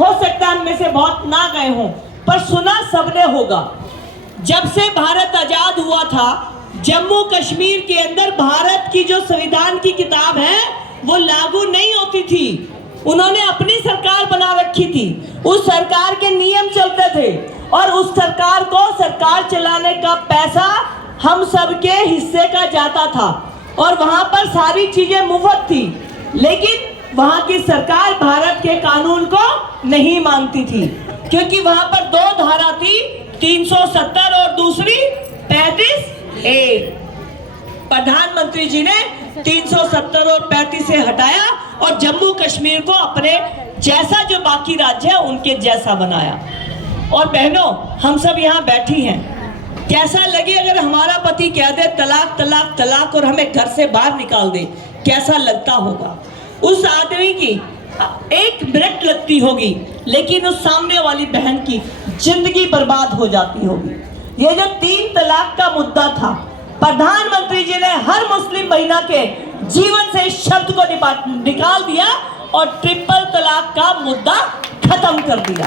हो सकता है में से बहुत ना गए हों, पर सुना सबने होगा। जब से भारत आजाद हुआ था, जम्मू कश्मीर के अंदर भारत की जो संविधान की किताब है वो लागू नहीं होती थी। उन्होंने अपनी सरकार बना रखी थी, उस सरकार के नियम चलते थे और उस सरकार को सरकार चलाने का पैसा हम सबके हिस्से का जाता था और वहां पर सारी चीजें मुफ्त थी। लेकिन वहां की सरकार भारत के कानून को नहीं मानती थी, क्योंकि वहां पर दो धारा थी, 370 और दूसरी 35A। प्रधानमंत्री जी ने 370 और 35 से हटाया और जम्मू कश्मीर को अपने जैसा जो बाकी राज्य है उनके जैसा बनाया। और बहनों, हम सब यहाँ बैठी हैं, कैसा लगे अगर हमारा पति कह दे तलाक तलाक तलाक और हमें घर से बाहर निकाल दे, कैसा लगता होगा? उस आदमी की 1 मिनट लगती होगी, लेकिन उस सामने वाली बहन की जिंदगी बर्बाद हो जाती होगी। ये जो 3 तलाक का मुद्दा था, प्रधानमंत्री जी ने हर मुस्लिम महिला के जीवन से इस शब्द को निकाल दिया और ट्रिपल तलाक का मुद्दा खत्म कर दिया।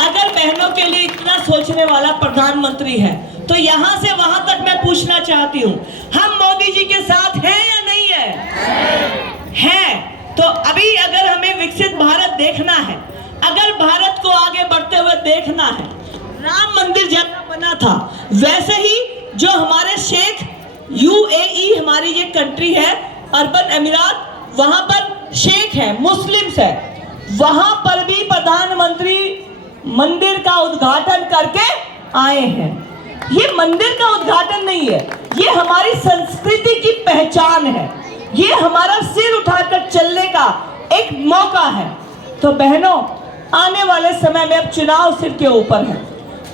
अगर बहनों के लिए इतना सोचने वाला प्रधानमंत्री है, तो यहाँ से वहां तक मैं पूछना चाहती हूँ, हम मोदी जी के साथ हैं या नहीं है? हैं। तो अभी अगर हमें विकसित भारत देखना है, अगर भारत को आगे बढ़ते हुए देखना है, राम मंदिर जैसा बना था वैसे ही जो हमारे शेख UAE हमारी ये कंट्री है, अरब अमीरात, वहां पर शेख है, मुस्लिम्स है, वहां पर भी प्रधानमंत्री मंदिर का उद्घाटन करके आए हैं। ये मंदिर का उद्घाटन नहीं है, ये हमारी संस्कृति की पहचान है, ये हमारा सिर उठाकर चलने का एक मौका है। तो बहनों, आने वाले समय में अब चुनाव सिर के ऊपर है।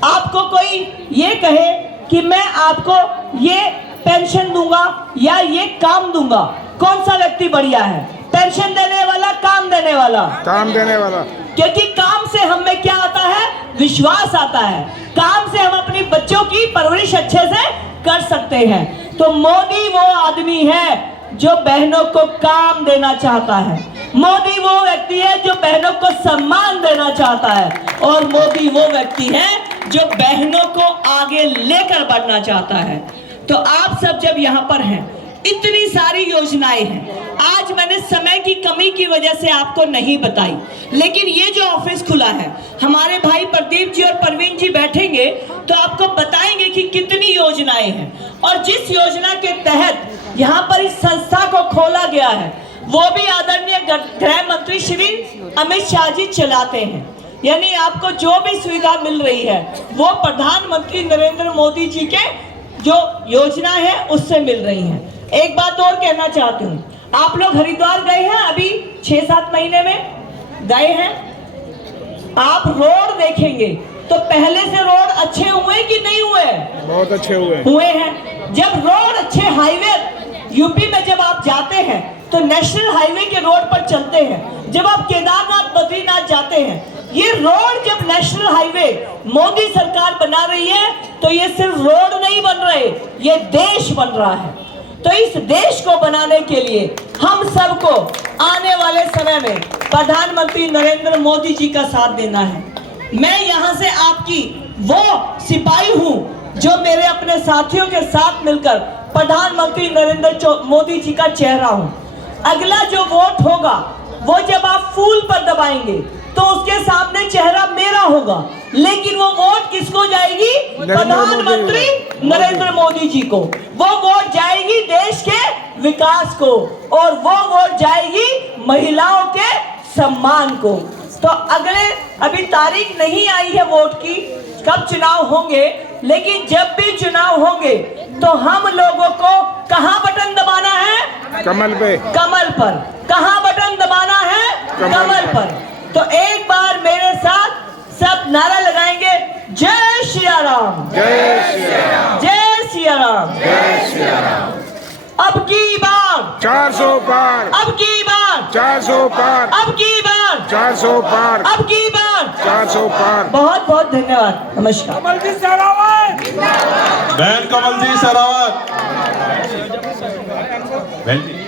आपको कोई ये कहे कि मैं आपको ये पेंशन दूंगा या ये काम दूंगा, कौन सा व्यक्ति बढ़िया है? पेंशन देने वाला, काम देने वाला? काम देने वाला। क्योंकि काम से हमें क्या आता है? विश्वास आता है। काम से हम अपनी बच्चों की परवरिश अच्छे से कर सकते हैं। तो मोदी वो आदमी है जो बहनों को काम देना चाहता है, मोदी वो व्यक्ति है जो बहनों को सम्मान देना चाहता है, और मोदी वो व्यक्ति है जो बहनों को आगे लेकर बढ़ना चाहता है। तो आप सब जब यहाँ पर हैं, इतनी सारी योजनाएं हैं, आज मैंने समय की कमी की वजह से आपको नहीं बताई, लेकिन ये जो ऑफिस खुला है, हमारे भाई प्रदीप जी और परवीन जी बैठेंगे तो आपको बताएंगे कि कितनी योजनाएं हैं। और जिस योजना के तहत यहाँ पर इस संस्था को खोला गया है, वो भी आदरणीय गृह मंत्री श्री अमित शाह जी चलाते हैं। यानी आपको जो भी सुविधा मिल रही है वो प्रधानमंत्री नरेंद्र मोदी जी के जो योजना है उससे मिल रही है। एक बात और कहना चाहती हूँ, आप लोग हरिद्वार गए हैं? अभी 6-7 महीने में गए हैं? आप रोड देखेंगे तो पहले से रोड अच्छे हुए कि नहीं हुए? बहुत अच्छे हुए हैं। जब रोड अच्छे, हाईवे यूपी में जब आप जाते हैं तो नेशनल हाईवे के रोड पर चलते हैं, जब आप केदारनाथ बद्रीनाथ जाते हैं, ये रोड जब नेशनल हाईवे मोदी सरकार बना रही है तो ये सिर्फ रोड नहीं बन रहे, ये देश बन रहा है। तो इस देश को बनाने के लिए हम सबको आने वाले समय में प्रधानमंत्री नरेंद्र मोदी जी का साथ देना है। मैं यहाँ से आपकी वो सिपाही हूँ जो मेरे अपने साथियों के साथ मिलकर प्रधानमंत्री नरेंद्र मोदी जी का चेहरा हूँ। अगला जो वोट होगा वो जब आप फूल पर दबाएंगे तो उसके सामने चेहरा मेरा होगा, लेकिन वो वोट किसको जाएगी? प्रधानमंत्री नरेंद्र मोदी जी को। वो वोट जाएगी देश के विकास को, और वो वोट जाएगी महिलाओं के सम्मान को। तो अभी तारीख नहीं आई है वोट की, कब चुनाव होंगे, लेकिन जब भी चुनाव होंगे तो हम लोगों को कहां बटन दबाना है? कमल पे। कमल पर। कहां बटन दबाना है? कमल पर। तो एक बार मेरे साथ सब नारा लगाएंगे, जय सिया राम, जय सिया राम, जय सिया राम, जय सिया राम। अब की बार 400 पार, अब की बार 400 पार, अब की बार 400 पार, अब की बार 400 पार। बहुत बहुत धन्यवाद। नमस्कार। कमलजी सरावत, बहन कमलजी सरावत, बहन जी।